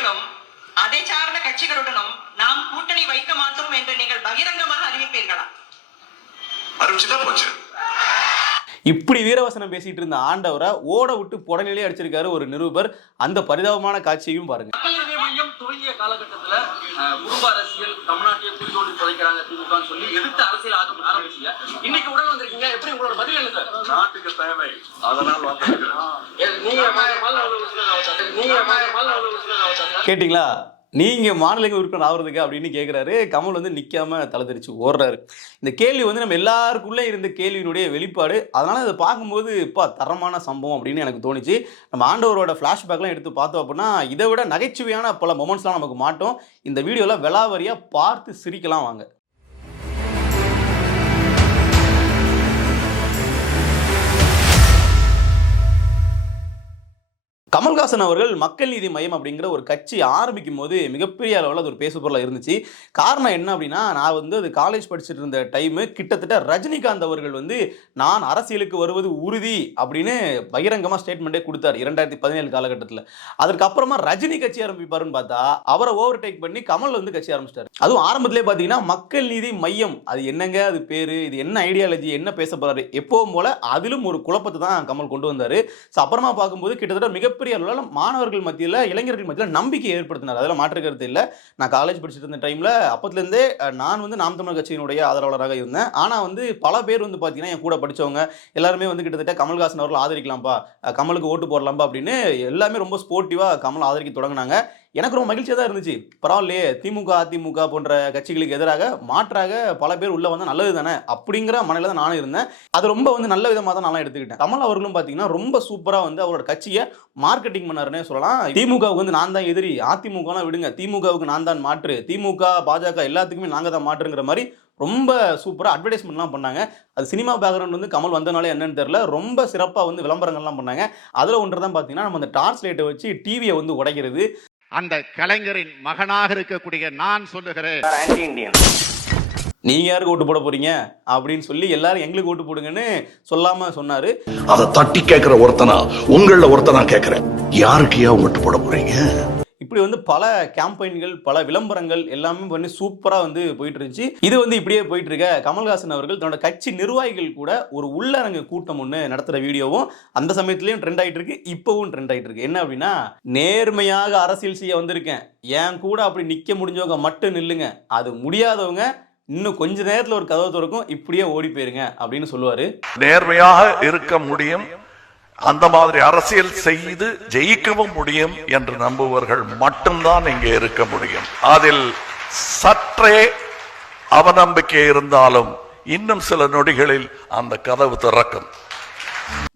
கட்சிகளும் அதை சார்ந்த கட்சிகளுடனும் நாம் கூட்டணி வைக்க மாட்டோம் என்று நீங்கள் பகிரங்கமாக அறிவிப்பீர்களா? போச்சு. இப்படி வீரவசனம் பேசிட்டு இருந்த ஆண்டவரை ஓட விட்டு புடநிலையே அடிச்சிருக்காரு ஒரு நிருபர். அந்த பரிதாபமான காட்சியையும் பாருங்க. துவங்கிய காலகட்டத்துல குடும்ப அரசியல் தமிழ்நாட்டையே புரிதோடு புதைக்கிறாங்க திமுகன்னு சொல்லி எதிர்த்து அரசியல் ஆரம்பி ஆரம்பிச்சீங்க இன்னைக்கு உடல் வந்திருக்கீங்க. எப்படி உங்களோட பதில் என்ன சார்? நாட்டுக்கு தேவை. அதனால் வந்திருக்கிறேன் கேட்டிங்களா? நீங்கள் மாநிலங்கள் உறுப்பினர் ஆகிறதுக்கு அப்படின்னு கேட்குறாரு கமல் வந்து நிற்காம தலைதெரிச்சு ஓடுறாரு. இந்த கேள்வி வந்து நம்ம எல்லாருக்குள்ளே இருந்த கேள்வியினுடைய வெளிப்பாடு. அதனால் அதை பார்க்கும்போது இப்போ தரமான சம்பவம் அப்படின்னு எனக்கு தோணுச்சு. நம்ம ஆண்டவரோட ஃப்ளாஷ்பேக்லாம் எடுத்து பார்த்தோம் அப்படின்னா இதை விட நகைச்சுவையான பல மொமெண்ட்ஸ்லாம் நமக்கு மாட்டோம். இந்த வீடியோவில் விளாவரியாக பார்த்து சிரிக்கலாம் வாங்க. கமல்ஹாசன் அவர்கள் மக்கள் நீதி மையம் அப்படிங்கிற ஒரு கட்சி ஆரம்பிக்கும் போது மிகப்பெரிய அளவில் அது ஒரு பேசுபொருளாக இருந்துச்சு. காரணம் என்ன அப்படின்னா நான் வந்து அது காலேஜ் படிச்சுட்டு இருந்த டைமு கிட்டத்தட்ட ரஜினிகாந்த் அவர்கள் வந்து நான் அரசியலுக்கு வருவது உறுதி அப்படின்னு பகிரங்கமாக ஸ்டேட்மெண்ட்டே கொடுத்தார் இரண்டாயிரத்தி பதினேழு காலகட்டத்தில். அதற்கப்புறமா ரஜினி கட்சி ஆரம்பிப்பாருன்னு பார்த்தா அவரை ஓவர் டேக் பண்ணி கமல் வந்து கட்சி ஆரம்பிச்சிட்டார். அதுவும் ஆரம்பத்திலே பார்த்தீங்கன்னா மக்கள் நீதி மையம் அது என்னங்க? அது பேர்? இது என்ன ஐடியாலஜி என்ன பேச போகிறாரு எப்போவும் போல அதிலும் ஒரு குழப்பத்தை தான் கமல் கொண்டு வந்தார். ஸோ அப்புறமா பார்க்கும்போது கிட்டத்தட்ட மிக மிகப்பெரிய அளவில் மாணவர்கள் மத்தியில் இளைஞர்கள் மத்தியில் நம்பிக்கை ஏற்படுத்தினார். அதில் மாற்று கருத்து இல்லை. நான் காலேஜ் படிச்சுட்டு இருந்த டைமில் அப்போத்துலேருந்தே நான் வந்து நாம் தமிழர் கட்சியினுடைய ஆதரவாளராக இருந்தேன். ஆனால் வந்து பல பேர் வந்து பார்த்தீங்கன்னா என் கூட படித்தவங்க எல்லாருமே வந்து கிட்டத்தட்ட கமல்ஹாசன் அவர்கள் ஆதரிக்கலாம்ப்பா கமலுக்கு ஓட்டு போடலாம்ப்பா அப்படின்னு எல்லாமே ரொம்ப ஸ்போர்ட்டிவாக கமல் ஆதரிக்க தொடங்கினாங்க. எனக்கு ரொம்ப மகிழ்ச்சியாக தான் இருந்துச்சு. பரவாயில்லையே திமுக அதிமுக போன்ற கட்சிகளுக்கு எதிராக மாற்றாக பல பேர் உள்ள வந்தால் நல்லது தானே? அப்படிங்கிற மனநில தான் நானும் இருந்தேன். அது ரொம்ப வந்து நல்ல விதமாக தான் நல்லா எடுத்துக்கிட்டேன். கமல் அவர்களும் பார்த்தீங்கன்னா ரொம்ப சூப்பராக வந்து அவரோட கட்சியை மார்க்கெட்டிங் பண்ணாருன்னே சொல்லலாம். திமுகவுக்கு வந்து நான் தான் எதிரி. அதிமுகலாம் விடுங்க. திமுகவுக்கு நான் தான் மாற்று. திமுக பாஜக எல்லாத்துக்குமே நாங்கள் தான் மாற்றுங்கிற மாதிரி ரொம்ப சூப்பராக அட்வர்டைஸ்மெண்ட்லாம் பண்ணாங்க. அது சினிமா பேக்ரவுண்ட் வந்து கமல் வந்தனாலே என்னன்னு தெரில ரொம்ப சிறப்பாக வந்து விளம்பரங்கள்லாம் பண்ணாங்க. அதில் ஒன்று தான் பார்த்தீங்கன்னா நம்ம அந்த டார்ச் லைட்டை வச்சு டிவியை வந்து உடைக்கிறது. அந்த கலைஞரின் மகனாக இருக்கக்கூடிய நான் சொல்லுகிறேன். நீங்க யாருக்கு ஓட்டு போட போறீங்க? அப்படின்னு சொல்லி எல்லாரும் எங்களுக்கு ஓட்டு போடுங்கன்னு சொல்லாம சொன்னாரு. அதை தட்டி கேட்கிற ஒருத்தனா உங்கள ஒருத்தனா கேட்கிறேன். யாருக்கையா ஓட்டு போட போறீங்க? இப்படி வந்து பல கேம்பெயின்கள் பல விளம்பரங்கள் எல்லாமே பண்ணி சூப்பராக வந்து போயிட்டு இருந்துச்சு இது வந்து இப்படியே போயிட்டு இருக்க கமல்ஹாசன் அவர்கள் தன்னோட கட்சி நிர்வாகிகள் கூட ஒரு உள்ளரங்கு கூட்டம் ஒன்று நடத்துகிற வீடியோவும் அந்த சமயத்துலயும் ட்ரெண்ட் ஆகிட்டு இருக்கு இப்போவும் ட்ரெண்ட் ஆகிட்டு இருக்கு என்ன அப்படின்னா நேர்மையாக அரசியல் செய்ய வந்திருக்கேன். என் கூட அப்படி நிற்க முடிஞ்சவங்க மட்டும் நில்லுங்க. அது முடியாதவங்க இன்னும் கொஞ்ச நேரத்தில் ஒரு கதவு திறக்கும் இப்படியே ஓடி போயிருங்க அப்படின்னு சொல்லுவாரு. நேர்மையாக இருக்க முடியும். அந்த மாதிரி அரசியல் செய்து ஜெயிக்கவும் முடியும் என்று நம்புவர்கள் மட்டும்தான் இங்கே இருக்க முடியும். அதில் சற்றே அவநம்பிக்கை இருந்தாலும் இன்னும் சில நொடிகளில் அந்த கதவு திறக்கும்.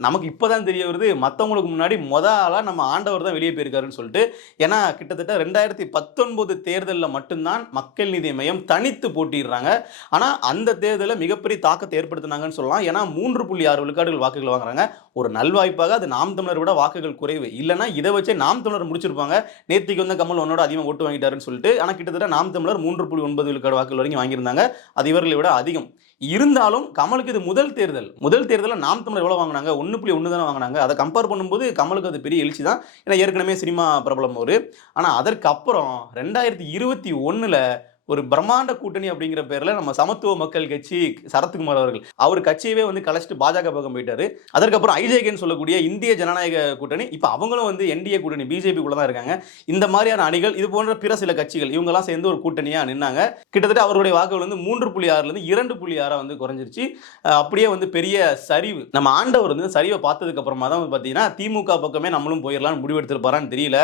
நமக்கு இப்போதான் தெரிய வருது. மற்றவங்களுக்கு முன்னாடி மொத ஆளாக நம்ம ஆண்டவர் தான் வெளியே போயிருக்காருன்னு சொல்லிட்டு ஏன்னா கிட்டத்தட்ட ரெண்டாயிரத்தி பத்தொன்பது தேர்தலில் மட்டும்தான் மக்கள் நீதி மையம் தனித்து போட்டிடுறாங்க ஆனால் அந்த தேர்தலில் மிகப்பெரிய தாக்கத்தை ஏற்படுத்தினாங்கன்னு சொல்லலாம். ஏன்னா மூன்று புள்ளி ஆறு விழுக்காடுகள் வாக்குகள் வாங்குறாங்க. ஒரு நல்வாய்ப்பாக அது நாம் தமிழர் விட வாக்குகள் குறைவு. இல்லைன்னா இதை வச்சே நாம் தமிழர் முடிச்சிருப்பாங்க. நேத்திக்கு வந்து கமல் உன்னோட அதிகமாக ஓட்டு வாங்கிட்டாருன்னு சொல்லிட்டு ஆனால் கிட்டத்தட்ட நாம் தமிழர் மூன்று புள்ளி ஒன்பது விழுக்காடு வாக்குகள் வரைக்கும் வாங்கியிருந்தாங்க. அது இவர்களை விட அதிகம். இருந்தாலும் கமலுக்கு இது முதல் தேர்தல். முதல் தேர்தலில் நாம் தமிழர் எவ்வளோ வாங்கினாங்க? ஒன்று புள்ளி ஒன்று தானே வாங்கினாங்க. அதை கம்பேர் பண்ணும்போது கமலுக்கு அது பெரிய எழுச்சி தான். ஏன்னா ஏற்கனவே சினிமா பிரபலம் ஒரு ஆனால் அதற்கப்புறம் ரெண்டாயிரத்தி இருபத்தி ஒன்றில் ஒரு பிரம்மாண்ட கூட்டணி அப்படிங்கிற பேரில் நம்ம சமத்துவ மக்கள் கட்சி சரத்குமார் அவர்கள் அவர் கட்சியவே வந்து கலைச்சிட்டு பாஜக பக்கம் போயிட்டாரு. அதற்கப்புறம் ஐஜேகேன்னு சொல்லக்கூடிய இந்திய ஜனநாயக கூட்டணி இப்போ அவங்களும் வந்து என்டிஏ கூட்டணி பிஜேபி கூட தான் இருக்காங்க. இந்த மாதிரியான அணிகள் இது போன்ற பிற சில கட்சிகள் இவங்கெல்லாம் சேர்ந்து ஒரு கூட்டணியாக நின்னாங்க. கிட்டத்தட்ட அவருடைய வாக்குகள் வந்து மூன்று புள்ளி ஆறுலேருந்து இரண்டு புள்ளி ஆறாக வந்து குறைஞ்சிருச்சு. அப்படியே வந்து பெரிய சரிவு. நம்ம ஆண்டவர் வந்து சரிவை பார்த்ததுக்கு அப்புறமா தான் வந்து பார்த்தீங்கன்னா திமுக பக்கமே நம்மளும் போயிடலாம்னு முடிவெடுத்துருப்பாரான்னு தெரியல.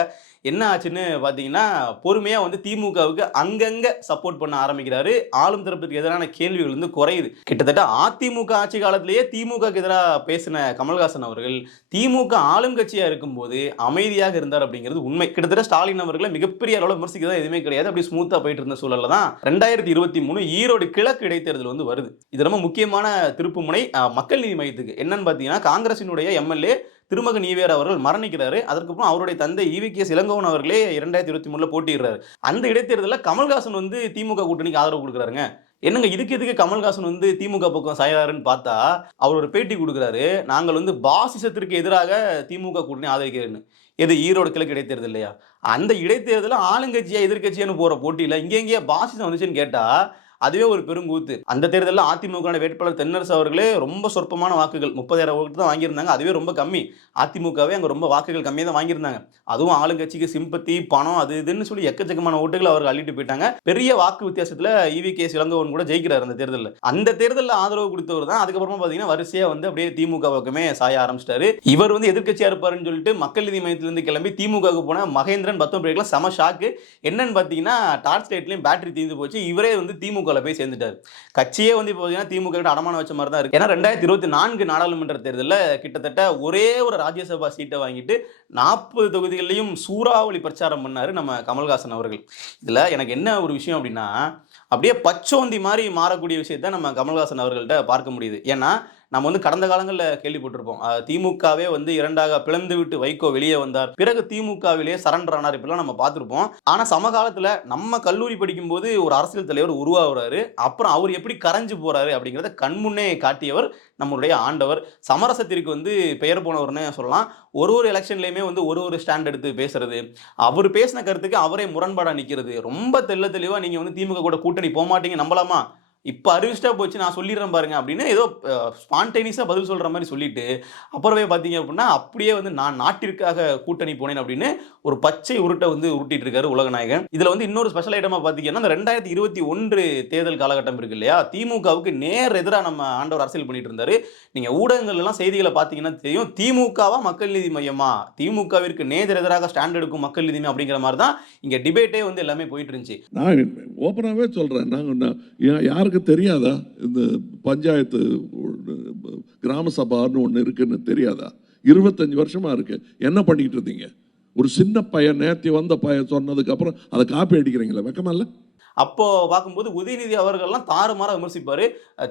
என்ன ஆச்சுன்னு பார்த்தீங்கன்னா பொறுமையாக வந்து திமுகவுக்கு அங்கங்கே சப்போர்ட் பண்ண ஆரம்பிக்கிறாரு. ஆளும் தரப்புக்கு எதிரான கேள்விகள் வந்து குறையுது. கிட்டத்தட்ட அதிமுக ஆட்சி காலத்திலேயே திமுகக்கு எதிராக பேசின கமல்ஹாசன் அவர்கள் திமுக ஆளும் கட்சியாக இருக்கும்போது அமைதியாக இருந்தார் அப்படிங்கிறது உண்மை. கிட்டத்தட்ட ஸ்டாலின் அவர்களை மிகப்பெரிய அளவில் விமர்சிக்கிறதா எதுவுமே கிடையாது. அப்படி ஸ்மூத்தாக போயிட்டு இருந்த சூழல்ல தான் ரெண்டாயிரத்தி இருபத்தி மூணு ஈரோடு கிழக்கு இடைத்தேர்தல் வந்து வருது. இது ரொம்ப முக்கியமான திருப்புமுனை மக்கள் நீதி மையத்துக்கு. என்னன்னு பார்த்தீங்கன்னா காங்கிரசினுடைய எம்எல்ஏ திருமகன் ஈவேர் அவர்கள் மரணிக்கிறாரு. அதற்கப்புறம் அவருடைய தந்தை ஈவிகேஸ் இளங்கோவன் அவர்களே இரண்டாயிரத்தி இருபத்தி மூணுல போட்டிடுறாரு அந்த இடைத்தேர்தலில் கமல்ஹாசன் வந்து திமுக கூட்டணிக்கு ஆதரவு கொடுக்குறாருங்க. என்னங்க இதுக்கு எதுக்கு கமல்ஹாசன் வந்து திமுக பக்கம் சாயாருன்னு பார்த்தா அவர் ஒரு பேட்டி கொடுக்குறாரு. நாங்கள் வந்து பாசிசத்திற்கு எதிராக திமுக கூட்டணி ஆதரிக்கிறேன்னு. எது ஈரோடு கிழக்கு இடைத்தேர்தல் இல்லையா அந்த இடைத்தேர்தலில் ஆளுங்கட்சியா எதிர்கட்சியான்னு போகிற போட்டியில் இங்கே எங்கேயே பாசிசம் வந்துச்சுன்னு கேட்டால் அதுவே ஒரு பெருங்கூத்து அந்த தேர்தலில் அதிமுக வேட்பாளர் தென்னரசு அவர்களே ரொம்ப சொற்பமான வாக்குகள். முப்பதாயிரம் ஓட்டு தான் வாங்கியிருந்தாங்க. அதுவே ரொம்ப கம்மி. அதிமுகவே அங்கே ரொம்ப வாக்குகள் கம்மியாக தான் வாங்கியிருந்தாங்க. அதுவும் ஆளுங்கட்சிக்கு சிம்பத்தி பணம் அது இதுன்னு சொல்லி எக்கச்சக்கமான ஓட்டுகள் அவர்கள் அள்ளிட்டு போயிட்டாங்க. பெரிய வாக்கு வித்தியாசத்தில் இவி கே. இளங்கோவன் கூட ஜெயிக்கிறார் அந்த தேர்தலில். அந்த தேர்தலில் ஆதரவு கொடுத்தவர் தான். அதுக்கப்புறமா பார்த்தீங்கன்னா வரிசையாக வந்து அப்படியே திமுக பக்கமே சாய ஆரம்பிச்சிட்டாரு. இவர் வந்து எதிர்க்கட்சியா இருப்பாருன்னு சொல்லிட்டு மக்கள் நீதி மையத்திலிருந்து கிளம்பி திமுகவுக்கு போன மகேந்திரன் பத்தம் செம ஷாக்கு என்னன்னு பார்த்தீங்கன்னா டார்ச் லைட்லையும் பேட்டரி தீர்ந்து போச்சு. இவரே வந்து திமுக திமுகவில் போய் சேர்ந்துட்டார். கட்சியே வந்து இப்போ பார்த்தீங்கன்னா திமுக கிட்ட அடமானம் வச்ச மாதிரி தான் இருக்கு. ஏன்னா ரெண்டாயிரத்தி இருபத்தி நான்கு நாடாளுமன்ற தேர்தலில் கிட்டத்தட்ட ஒரே ஒரு ராஜ்யசபா சீட்டை வாங்கிட்டு நாற்பது தொகுதிகளிலையும் சூறாவளி பிரச்சாரம் பண்ணாரு நம்ம கமல்ஹாசன் அவர்கள். இதில் எனக்கு என்ன ஒரு விஷயம் அப்படின்னா அப்படியே பச்சோந்தி மாதிரி மாறக்கூடிய விஷயத்த நம்ம கமல்ஹாசன் அவர்கள்ட்ட பார்க்க முடியுது. ஏன்னா நம்ம வந்து கடந்த காலங்களில் கேள்விப்பட்டிருப்போம். திமுகவே வந்து இரண்டாக பிளந்து விட்டு வைகோ வெளியே வந்தார். பிறகு திமுகவிலேயே சரண்டர் ஆனார் இப்படிலாம் நம்ம பார்த்துருப்போம். ஆனால் சமகாலத்தில் நம்ம கல்லூரி படிக்கும்போது ஒரு அரசியல் தலைவர் உருவாகுறாரு. அப்புறம் அவர் எப்படி கரைஞ்சு போறாரு அப்படிங்கிறத கண்முன்னே காட்டியவர் நம்மளுடைய ஆண்டவர். சமரசத்திற்கு வந்து பெயர் போனவர்னு சொல்லலாம். ஒரு ஒரு எலெக்ஷன்லேயுமே வந்து ஒரு ஒரு ஸ்டாண்ட் எடுத்து பேசுறது. அவர் பேசின கருத்துக்கு அவரே முரண்பாடாக நிற்கிறது ரொம்ப தெள்ள தெளிவாக நீங்கள் வந்து திமுக கூட கூட்டணி போக மாட்டீங்க நம்பலாமா? இப்போ அறிவிச்சிட்டா போச்சு நான் சொல்லிடுறேன் பாருங்க அப்படின்னு ஏதோ ஸ்பான்டேனியஸாக பதில் சொல்கிற மாதிரி சொல்லிட்டு அப்புறமே பார்த்தீங்க அப்படின்னா அப்படியே வந்து நான் நாட்டிற்காக கூட்டணி போனேன் அப்படின்னு ஒரு பச்சை உருட்டை வந்து உருட்டிட்டு இருக்காரு உலகநாயகன். இதில் வந்து இன்னொரு ஸ்பெஷல் ஐட்டமாக பார்த்தீங்கன்னா இந்த ரெண்டாயிரத்தி இருபத்தி ஒன்று தேர்தல் காலகட்டம் இருக்கு இல்லையா? திமுகவுக்கு நேர் எதிராக நம்ம ஆண்டவர் அரசியல் பண்ணிட்டு இருந்தாரு. நீங்கள் ஊடகங்கள் எல்லாம் செய்திகளை பார்த்தீங்கன்னா தெரியும் திமுகவா மக்கள் நீதி மையமா? திமுகவிற்கு நேர் எதிராக ஸ்டாண்ட் எடுக்கும் மக்கள் நீதி அப்படிங்கிற மாதிரி தான் இங்கே டிபேட்டே வந்து எல்லாமே போயிட்டு இருந்துச்சு. நான் ஓப்பனாகவே சொல்கிறேன் நாங்கள் எல்லாருக்கும் தெரியாதா? இந்த பஞ்சாயத்து கிராம சபான்னு ஒன்று இருக்குன்னு தெரியாதா? இருபத்தஞ்சி வருஷமா இருக்கு. என்ன பண்ணிக்கிட்டு இருந்தீங்க? ஒரு சின்ன பையன் நேத்தி வந்த பையன் சொன்னதுக்கு அப்புறம் அதை காப்பி அடிக்கிறீங்களா? வெக்கமா இல்ல? அப்போ பார்க்கும்போது உதயநிதி அவர்கள்லாம் தாறுமாறாக விமர்சிப்பார்.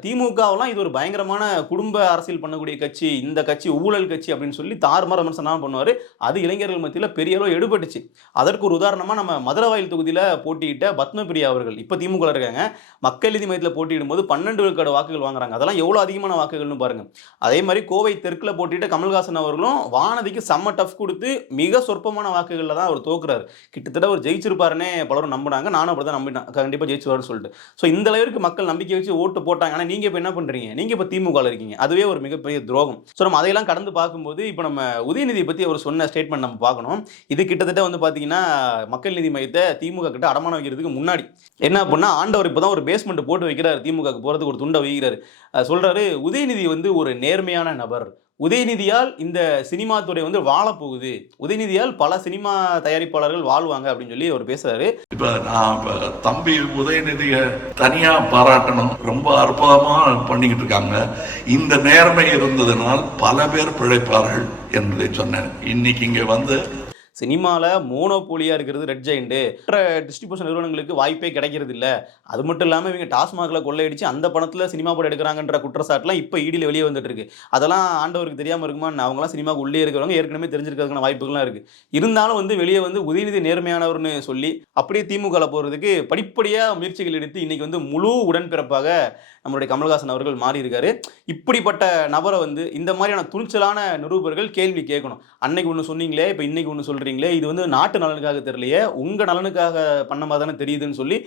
திமுகவெல்லாம் இது ஒரு பயங்கரமான குடும்ப அரசியல் பண்ணக்கூடிய கட்சி இந்த கட்சி ஊழல் கட்சி அப்படின்னு சொல்லி தாறுமாற விமர்சனம் பண்ணுவார். அது இளைஞர்கள் மத்தியில் பெரிய அளவு எடுபட்டுச்சு. அதற்கு ஒரு உதாரணமாக நம்ம மதுரவாயில் தொகுதியில் போட்டியிட்ட பத்மபிரியா அவர்கள் இப்போ திமுக இருக்காங்க. மக்கள் நீதி மையத்தில் போட்டியிடும் போது பன்னெண்டு விழுக்காடு வாக்குகள் வாங்குறாங்க. அதெல்லாம் எவ்வளோ அதிகமான வாக்குகள்னு பாருங்க. அதே மாதிரி கோவை தெற்கில் போட்டியிட்ட கமல்ஹாசன் அவர்களும் வானதிக்கு செம்ம டஃப் கொடுத்து மிக சொற்பமான வாக்குகளில் தான் அவர் தோக்குறாரு. கிட்டத்தட்ட அவர் ஜெயிச்சிருப்பாருன்னே பலரும் நம்பினாங்க. நானும் அப்படி தான் நம்பினேன் கண்டிப்பாக ஜெயிச்சுவார்னு சொல்லிட்டு. ஸோ இந்த அளவிற்கு மக்கள் நம்பிக்கை வச்சு ஓட்டு போட்டாங்க. ஆனால் நீங்கள் இப்போ என்ன பண்ணுறீங்க நீங்கள் இப்போ திமுகவில் இருக்கீங்க. அதுவே ஒரு மிகப்பெரிய துரோகம். ஸோ நம்ம அதையெல்லாம் கடந்து பார்க்கும்போது இப்போ நம்ம உதயநிதி பற்றி அவர் சொன்ன ஸ்டேட்மெண்ட் நம்ம பார்க்கணும். இது கிட்டத்தட்ட வந்து பார்த்தீங்கன்னா மக்கள் நீதி மையத்தை திமுக கிட்ட அடமானம் வைக்கிறதுக்கு முன்னாடி. என்ன பண்ணால் ஆண்டவர் இப்போ தான் ஒரு பேஸ்மெண்ட் போட்டு வைக்கிறார். திமுக போகிறதுக்கு ஒரு துண்டை வைக்கிறார். சொல்கிறாரு உதயநிதி வந்து ஒரு நேர்மையான நபர். உதயநிதியால் இந்த சினிமா துறை வந்து வாழப்போகுது. உதயநிதியால் பல சினிமா தயாரிப்பாளர்கள் வாழ்வாங்க அப்படின்னு சொல்லி அவர் பேசுறாரு. இப்ப நான் தம்பி உதயநிதிய தனியா பாராட்டணும். ரொம்ப அற்புதமா பண்ணிக்கிட்டு இருக்காங்க. இந்த நேர்மை இருந்ததனால் பல பேர் பிழைப்பார்கள் என்பதை சொன்னேன். இன்னைக்கு இங்க வந்து சினிமாவில் மோனோபோலியாக இருக்கிறது ரெட் ஜெயிண்டு மற்ற டிஸ்ட்ரிபியூஷன் நிறுவனங்களுக்கு வாய்ப்பே கிடைக்கிறது இல்லை அது மட்டும் இல்லாமல் இவங்க டாஸ்மாகில் கொள்ளையடிச்சு அந்த பணத்தில் சினிமா படம் எடுக்கிறாங்கன்ற குற்றச்சாட்டுலாம் இப்போ ஈடியில் வெளியே வந்துட்டு இருக்கு. அதெல்லாம் ஆண்டவருக்கு தெரியாமல் இருக்குமா அவங்களாம் சினிமாவுக்கு உள்ளே இருக்கிறவங்க ஏற்கனவே தெரிஞ்சிருக்கிறதுக்கான வாய்ப்புகள்லாம் இருக்குது இருந்தாலும் வந்து வெளியே வந்து உதயநிதி நேர்மையானவர்னு சொல்லி அப்படியே திமுகவில் போகிறதுக்கு படிப்படியாக முயற்சிகள் எடுத்து இன்றைக்கி வந்து முழு உடன்பிறப்பாக நம்மளுடைய கமல்ஹாசன் அவர்கள் மாறியிருக்காரு. இப்படிப்பட்ட நபரை வந்து இந்த மாதிரியான துணிச்சலான நிரூபர்கள் கேள்வி கேட்கணும். அன்னைக்கு ஒன்று சொன்னீங்களே இப்போ இன்னைக்கு ஒன்று சொல்கிறீங்க பண்ணுறீங்களே இது வந்து நாட்டு நலனுக்காக தெரியலையே உங்கள் நலனுக்காக பண்ண மாதிரி தானே தெரியுதுன்னு சொல்லி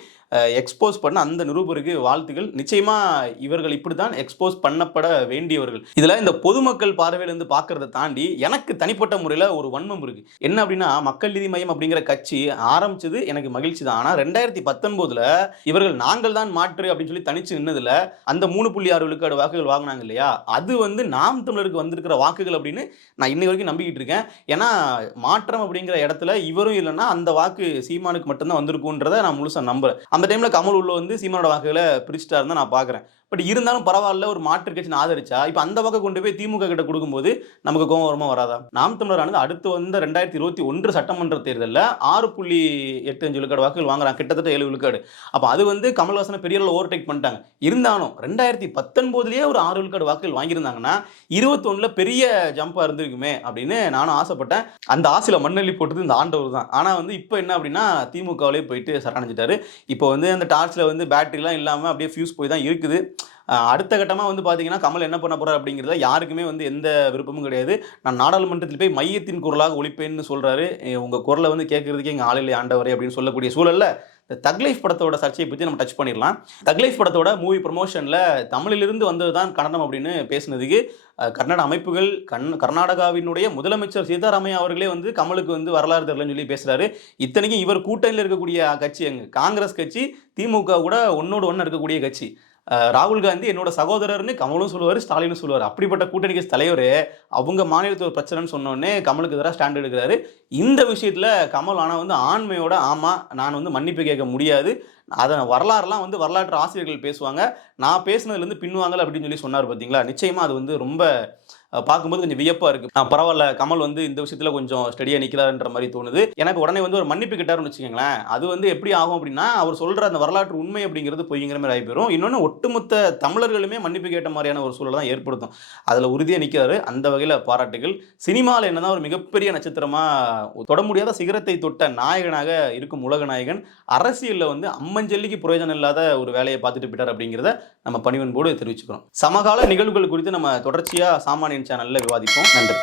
எக்ஸ்போஸ் பண்ண அந்த நிரூபருக்கு வாழ்த்துகள் நிச்சயமா இவர்கள் இப்படி தான் எக்ஸ்போஸ் பண்ணப்பட வேண்டியவர்கள். இதில் இந்த பொதுமக்கள் பார்வையிலிருந்து பார்க்கறத தாண்டி எனக்கு தனிப்பட்ட முறையில் ஒரு வன்மம் இருக்கு. என்ன அப்படின்னா மக்கள் நீதி மையம் அப்படிங்கிற கட்சி ஆரம்பிச்சது எனக்கு மகிழ்ச்சி தான். ஆனால் ரெண்டாயிரத்தி பத்தொன்பதுல இவர்கள் நாங்கள் தான் மாற்று அப்படின்னு சொல்லி தனிச்சு நின்னதுல அந்த மூணு புள்ளி ஆறு விழுக்காடு வாக்குகள் வாங்கினாங்க இல்லையா? அது வந்து நாம் தமிழருக்கு வந்திருக்கிற வாக்குகள் அப்படின்னு நான் இன்னை வரைக்கும் நம்பிக்கிட்டு இருக்கேன். ஏன்னா மாற்றம் அப்படிங்கிற இடத்துல இவரும் இல்லைன்னா அந்த வாக்கு சீமானுக்கு மட்டும்தான் வந்திருக்குன்றத நான் முழுசாக நம்புறேன் அந்த டைமில் கமல் உள்ள வந்து சீமானோட வாக்குகளை பிரிச்சுட்டாருன்னு நான் பார்க்குறேன் பட் இருந்தாலும் பரவாயில்ல ஒரு மாற்று கட்சி ஆதரிச்சா இப்போ அந்த பக்கம் கொண்டு போய் திமுக கிட்ட கொடுக்கும்போது நமக்கு கோவம் வருமா வராதா? நாம் தமிழரானது அடுத்து வந்த ரெண்டாயிரத்தி இருபத்தி ஒன்று சட்டமன்ற தேர்தலில் ஆறு புள்ளி எட்டு அஞ்சு விழுக்காடு வாக்குகள் வாங்குறாங்க. கிட்டத்தட்ட ஏழு விழுக்காடு. அப்போ அது வந்து கமல்ஹாசனை பெரிய அளவில் ஓவர்டேக் பண்ணிட்டாங்க. இருந்தாலும் ரெண்டாயிரத்தி பத்தொன்பதுலேயே ஒரு ஆறு விழுக்காடு வாக்குகள் வாங்கியிருந்தாங்கன்னா இருபத்தொன்னில் பெரிய ஜம்பாக இருந்திருக்குமே அப்படின்னு நானும் ஆசைப்பட்டேன். அந்த ஆசையில் மண்ணள்ளி போட்டது இந்த ஆண்டவர் தான். ஆனால் வந்து இப்போ என்ன அப்படின்னா திமுகவிலே போயிட்டு சரணடைஞ்சிட்டாரு. இப்போ வந்து அந்த டார்ச்சில் வந்து பேட்டரிலாம் இல்லாமல் அப்படியே ஃபியூஸ் போய் தான் இருக்குது. அடுத்த கட்டமாக வந்து பார்த்தீங்கன்னா கமல் என்ன பண்ண போகிறார் அப்படிங்கிறத யாருக்குமே வந்து எந்த விருப்பமும் கிடையாது. நான் நாடாளுமன்றத்தில் போய் மையத்தின் குரலாக ஒழிப்பேன்னு சொல்கிறாரு உங்கள் குரலை வந்து கேட்கறதுக்கே எங்கள் ஆளில்லை ஆண்டவரே அப்படின்னு சொல்லக்கூடிய சூழலில் இந்த தக்லைஃப் படத்தோட சர்ச்சையை பற்றி நம்ம டச் பண்ணிடலாம். தக்லைஃப் படத்தோட மூவி ப்ரொமோஷனில் தமிழிலிருந்து வந்தது தான் கன்னடம் அப்படின்னு பேசுனதுக்கு கன்னட அமைப்புகள் கண் கர்நாடகாவினுடைய முதலமைச்சர் சீதாராமையா அவர்களே வந்து கமலுக்கு வந்து வரலாறு தெரியலன்னு சொல்லி பேசுகிறாரு இத்தனைக்கும் இவர் கூட்டணியில் இருக்கக்கூடிய கட்சி எங்கள் காங்கிரஸ் கட்சி திமுக கூட ஒன்னோடு ஒன்று இருக்கக்கூடிய கட்சி. ராகுல் காந்தி என்னோட சகோதரர்னு கமலும் சொல்லுவார் ஸ்டாலினும் சொல்லுவார். அப்படிப்பட்ட கூட்டணி கட்சி தலைவர் அவங்க மாநிலத்தில் ஒரு பிரச்சனைன்னு சொன்னோடனே கமலுக்கு எதிராக ஸ்டாண்ட் எடுக்கிறாரு. இந்த விஷயத்தில் கமல் ஆனால் வந்து ஆண்மையோட ஆமாம் நான் வந்து மன்னிப்பு கேட்க முடியாது. அதை வரலாறுலாம் வந்து வரலாற்று ஆசிரியர்கள் பேசுவாங்க. நான் பேசுனதுலேருந்து பின்வாங்கல் அப்படின்னு சொல்லி சொன்னார் பார்த்தீங்களா நிச்சயமாக அது வந்து ரொம்ப பார்க்கும்போது கொஞ்சம் வியப்பாக இருக்குது பரவாயில்ல கமல் வந்து இந்த விஷயத்தில் கொஞ்சம் ஸ்டடியாக நிற்கிறாருன்ற மாதிரி தோணுது. எனக்கு உடனே வந்து ஒரு மன்னிப்பு கிட்டாருன்னு வச்சுக்கோங்களேன். அது வந்து எப்படி ஆகும் அப்படின்னா அவர் சொல்கிற அந்த வரலாற்று உண்மை அப்படிங்கிறது பொய்ங்கிற மாதிரி ஆகி போயிடும் இன்னொன்று ஒட்டுமொத்த தமிழர்களுமே மன்னிப்பு கேட்ட மாதிரியான ஒரு சூழல் தான் ஏற்படுத்தும். அதில் உறுதியாக நிற்கிறாரு அந்த வகையில் பாராட்டுகள். சினிமாவில் என்னதான் ஒரு மிகப்பெரிய நட்சத்திரமாக தொட முடியாத சிகரத்தை தொட்ட நாயகனாக இருக்கும் உலக நாயகன் அரசியலில் வந்து அம்மஞ்சல்லிக்கு பிரயோஜனம் இல்லாத ஒரு வேலையை பார்த்துட்டு போயிட்டார் அப்படிங்கிறத நம்ம பணிவன்போடு தெரிவிச்சுக்கிறோம். சமகால நிகழ்வுகள் குறித்து நம்ம தொடர்ச்சியாக சாமானிய சேனலில் விவாதிப்போம். நன்றி.